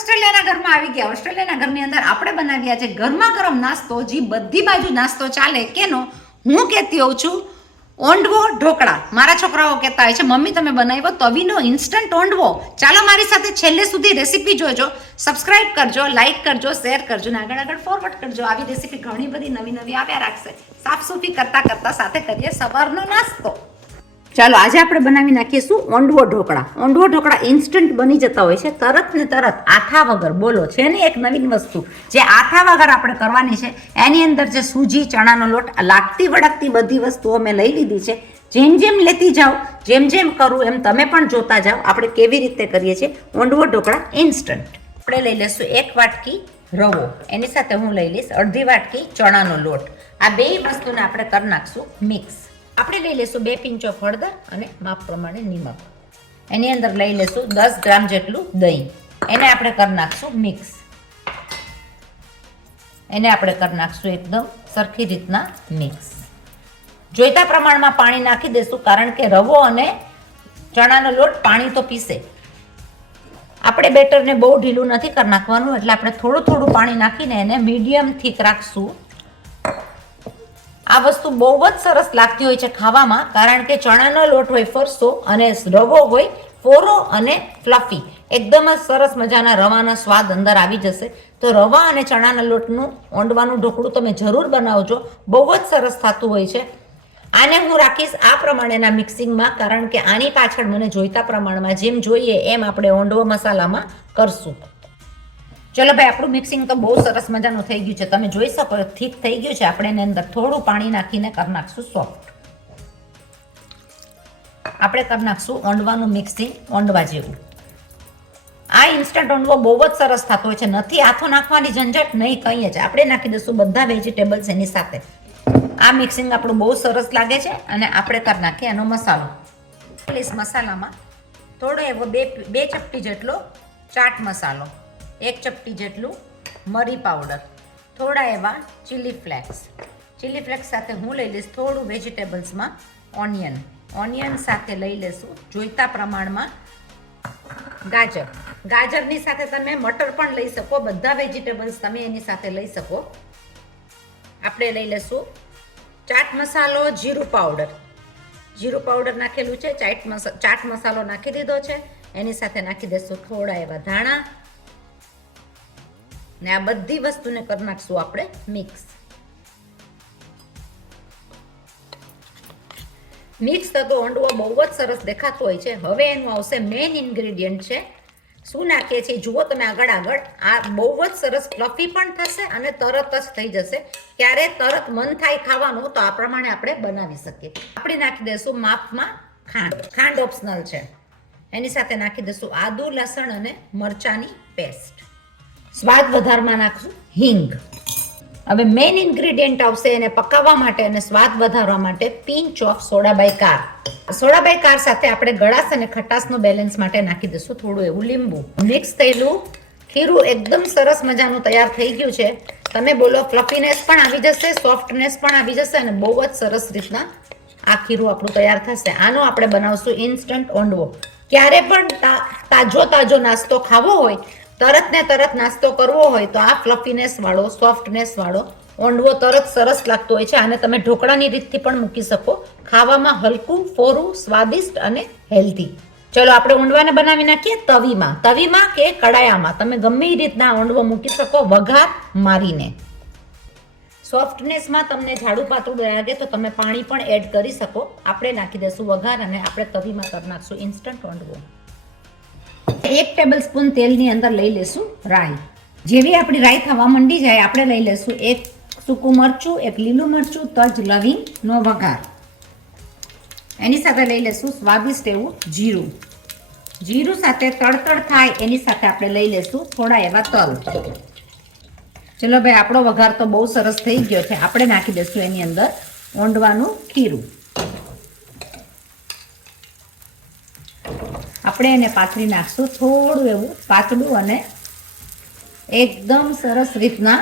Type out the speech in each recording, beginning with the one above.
ઓસ્ટ્રેલિયાના ઘરમાં આવી ગયા. ઓસ્ટ્રેલિયાના ઘરની અંદર આપણે બનાવ્યા છે ગરમા ગરમ નાસ્તો, જે બધી બાજુ નાસ્તો ચાલે કેનો હું કહેતી હોઉં છું, ઓંડવો ઢોકળા. મારા છોકરાઓ કહેતા હોય છે મમ્મી તમે બનાવ્યો તવીનો ઇન્સ્ટન્ટ ઓંડવો. ચાલો મારી સાથે છેલ્લે સુધી રેસીપી જોજો, સબસ્ક્રાઇબ કરજો, લાઇક કરજો, શેર કરજો ને આગળ આગળ ફોરવર્ડ કરજો. આવી રેસીપી ઘણી બધી નવી નવી આવ્યા રાખશે. સાફ સૂફી કરતા કરતા સાથે કરીએ સવારનો નાસ્તો. ચાલો આજે આપણે બનાવી નાખીશું ઓંડવો ઢોકળા. ઓંડવો ઢોકળા ઇન્સ્ટન્ટ બની જતા હોય છે, તરત ને તરત, આથા વગર. બોલો, છે ને એક નવીન વસ્તુ જે આથા વગર આપણે કરવાની છે. એની અંદર જે સૂજી, ચણાનો લોટ, લાગતી વળગતી બધી વસ્તુઓ મેં લઈ લીધી છે. જેમ જેમ લેતી જાઓ, જેમ જેમ કરું એમ તમે પણ જોતા જાઓ આપણે કેવી રીતે કરીએ છીએ ઓંડવો ઢોકળા ઇન્સ્ટન્ટ. આપણે લઈ લઈશું 1 વાટકી રવો, એની સાથે હું લઈ લઈશ અડધી વાટકી ચણાનો લોટ. આ બે વસ્તુને આપણે કરી નાખશું મિક્સ. આપણે લઈ લઈશું 2 પિંચો હળદર અને માપ પ્રમાણે નિમક. એની અંદર લઈ લઈશું 10 ગ્રામ જેટલું દહીં. એને આપણે કરી નાખશું મિક્સ. એને આપણે કરી નાખશું એકદમ સરખી રીતના મિક્સ. જોઈતા પ્રમાણમાં પાણી નાખી દઈશું, કારણ કે રવો અને ચણાનો લોટ પાણી તો પીશે. આપણે બેટરને બહુ ઢીલું નથી કરી નાખવાનું, એટલે આપણે થોડું થોડું પાણી નાખીને એને મીડિયમ થીક રાખશું. આ વસ્તુ બહુ જ સરસ લાગતી હોય છે ખાવામાં, કારણ કે ચણાનો લોટ હોય ફરસો અને રવો હોય ફોરો અને ફ્લફી. એકદમ જ સરસ મજાના રવાના સ્વાદ અંદર આવી જશે. તો રવા અને ચણાના લોટનું ઓંડવાનું ઢોકળું તમે જરૂર બનાવજો, બહુ જ સરસ થતું હોય છે. આને હું રાખીશ આ પ્રમાણેના મિક્સિંગમાં, કારણ કે આની પાછળ મને જોઈતા પ્રમાણમાં જેમ જોઈએ એમ આપણે ઓંડવો મસાલામાં કરશું. ચલો ભાઈ, આપણું મિક્સિંગ તો બહુ સરસ મજાનું થઈ ગયું છે, તમે જોઈ શકો ઠીક થઈ ગયું છે. આપણે એની અંદર થોડું પાણી નાખીને કરી નાખશું સોફ્ટ. આપણે કરી નાખશું ઓંડવાનું મિક્સિંગ ઓંડવા જેવું. આ ઇન્સ્ટન્ટ ઓંડવો બહુ જ સરસ થતો હોય છે, નથી આથો નાખવાની ઝંઝટ, નહીં કંઈ જ. આપણે નાખી દઈશું બધા વેજીટેબલ્સ એની સાથે. આ મિક્સિંગ આપણું બહુ સરસ લાગે છે. અને આપણે કરી નાખીએ એનો મસાલો. પ્લીઝ મસાલામાં થોડો એવો બે ચપટી જેટલો ચાટ મસાલો, 1 ચપટી જેટલું મરી પાવડર, થોડા એવા ચીલી ફ્લેક્સ. ચીલી ફ્લેક્સ સાથે હું લઈ લઈશ થોડું વેજીટેબલ્સમાં ઓનિયન સાથે લઈ લઈશું જોઈતા પ્રમાણમાં ગાજર. ગાજરની સાથે તમે મટર પણ લઈ શકો, બધા વેજીટેબલ્સ તમે એની સાથે લઈ શકો. આપણે લઈ લઈશું ચાટ મસાલો, જીરું પાવડર નાખેલું છે, ચાટ મસાલો નાખી દીધો છે. એની સાથે નાખી દઈશું થોડા એવા ધાણા ને આ બધી વસ્તુને કરી નાખશું આપણે મિક્સ. મિક્સ થતો ઓંડવો બહુ જ સરસ દેખાતો હોય છે. હવે એનું આવશે મેઇન ઇન્ગ્રેડિયન્ટ છે. શું નાખીએ છીએ જુઓ તમે આગળ. આ બહુ જ સરસ ફ્લફી પણ થશે અને તરત જ થઈ જશે. ક્યારે તરત મન થાય ખાવાનું તો આ પ્રમાણે આપણે બનાવી શકીએ. આપણે નાખી દઈશું માપમાં ખાંડ ઓપ્શનલ છે. એની સાથે નાખી દઈશું આદુ, લસણ અને મરચાની પેસ્ટ. સ્વાદ વધારવામાં નાખશું હિંગ. હવે મેઇન ઇન્ગ્રેડિયન્ટ આવશે એને પકાવવા માટે અને સ્વાદ વધારવા માટે pinch of soda bicarb. Soda bicarb સાથે આપણે ગળાશ અને ખટાશનો બેલેન્સ માટે નાખી દઈશું થોડું એવું લીંબુ. મિક્સ થયેલું ખીરું એકદમ સરસ મજાનું તૈયાર થઈ ગયું છે. તમે બોલો ફ્લફીનેસ પણ આવી જશે, સોફ્ટનેસ પણ આવી જશે અને બહુ જ સરસ રીતના આ ખીરું આપણું તૈયાર થશે. આનો આપણે બનાવશું ઇન્સ્ટન્ટ ઓંડવો. ક્યારે પણ તાજો નાસ્તો ખાવો હોય, તરત ને તરત નાસ્તો કરવો હોય તો આ ફ્લફીનેસ વાળો, સોફ્ટનેસ વાળો ઓંડવો તરત સરસ લાગતો હોય છે. આને તમે ઢોકળાની રીતથી પણ મૂકી શકો. ખાવામાં હલકું, ફોરું, સ્વાદિષ્ટ અને હેલ્ધી. ચલો આપણે ઓંડવાને બનાવી નાખીએ તવીમાં કે કડાયામાં. તમે ગમે એ રીતના ઓંડવો મૂકી શકો વઘાર મારીને. સોફ્ટનેસમાં તમને જાડું પાતળું લાગે તો તમે પાણી પણ એડ કરી શકો. આપણે નાખી દઈશું વઘાર અને આપણે તવીમાં કરી નાખશું ઇન્સ્ટન્ટ ઓંડવો. 1 ટેબલ સ્પૂન તેલની અંદર લઈ લેશું રાઈ. જેવી આપણી રાઈ થવા માંડી જાય આપણે લઈ લેશું 1 સૂકું મરચું, 1 લીલું મરચું, તજ, લવિંગનો વઘાર. એની સાથે લઈ લેશું સ્વાદિષ્ટ એવું જીરું સાથે તડતડ થાય એની સાથે આપણે લઈ લેશું થોડા એવા તલ. ચલો ભાઈ, આપણો વઘાર તો બહુ સરસ થઈ ગયો છે. આપણે નાખી દઈશું એની અંદર ઓંડવાનું ખીરું. આપણે એને પાથરી નાખશું થોડું એવું પાતળું અને એકદમ સરસ રીતના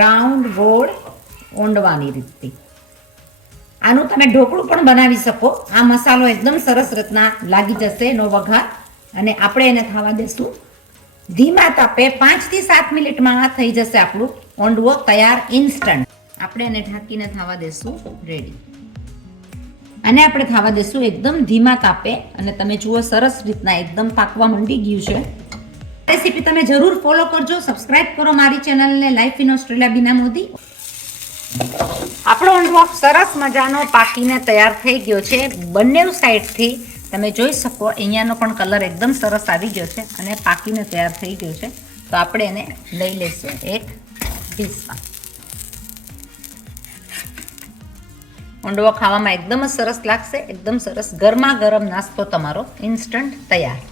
રાઉન્ડ ગોળ ઓંડવાની રીતથી. આનું તમે ઢોકળું પણ બનાવી શકો. આ મસાલો એકદમ સરસ રીતના લાગી જશે એનો વઘાર. અને આપણે એને થવા દેશું ધીમા તાપે 5 થી 7 મિનિટમાં આ થઈ જશે આપણું ઓંડવો તૈયાર ઇન્સ્ટન્ટ. આપણે એને ઢાંકીને થવા દેશું રેડી. અને આપણે થવા દેશું એકદમ ધીમા તાપે. અને તમે જુઓ સરસ રીતના એકદમ પાકવા માંડી ગયું છે. રેસીપી તમે જરૂર ફોલો કરજો, સબસ્ક્રાઇબ કરો મારી ચેનલને લાઈફ ઇન ઓસ્ટ્રેલિયા બીના મોદી. આપણો ઓંડવો સરસ મજાનો પાકીને તૈયાર થઈ ગયો છે. બંને સાઈડથી તમે જોઈ શકો અહીંયાનો પણ કલર એકદમ સરસ આવી ગયો છે અને પાકીને તૈયાર થઈ ગયો છે. તો આપણે એને લઈ લઈશું એક ડીશમાં. ઓંડવો ખાવામાં એકદમ જ સરસ લાગશે, એકદમ સરસ ગરમા ગરમ નાસ્તો તમારો ઇન્સ્ટન્ટ તૈયાર.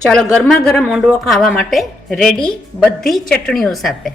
ચાલો ગરમા ગરમ ઓંડવો ખાવા માટે રેડી બધી ચટણીઓ સાથે.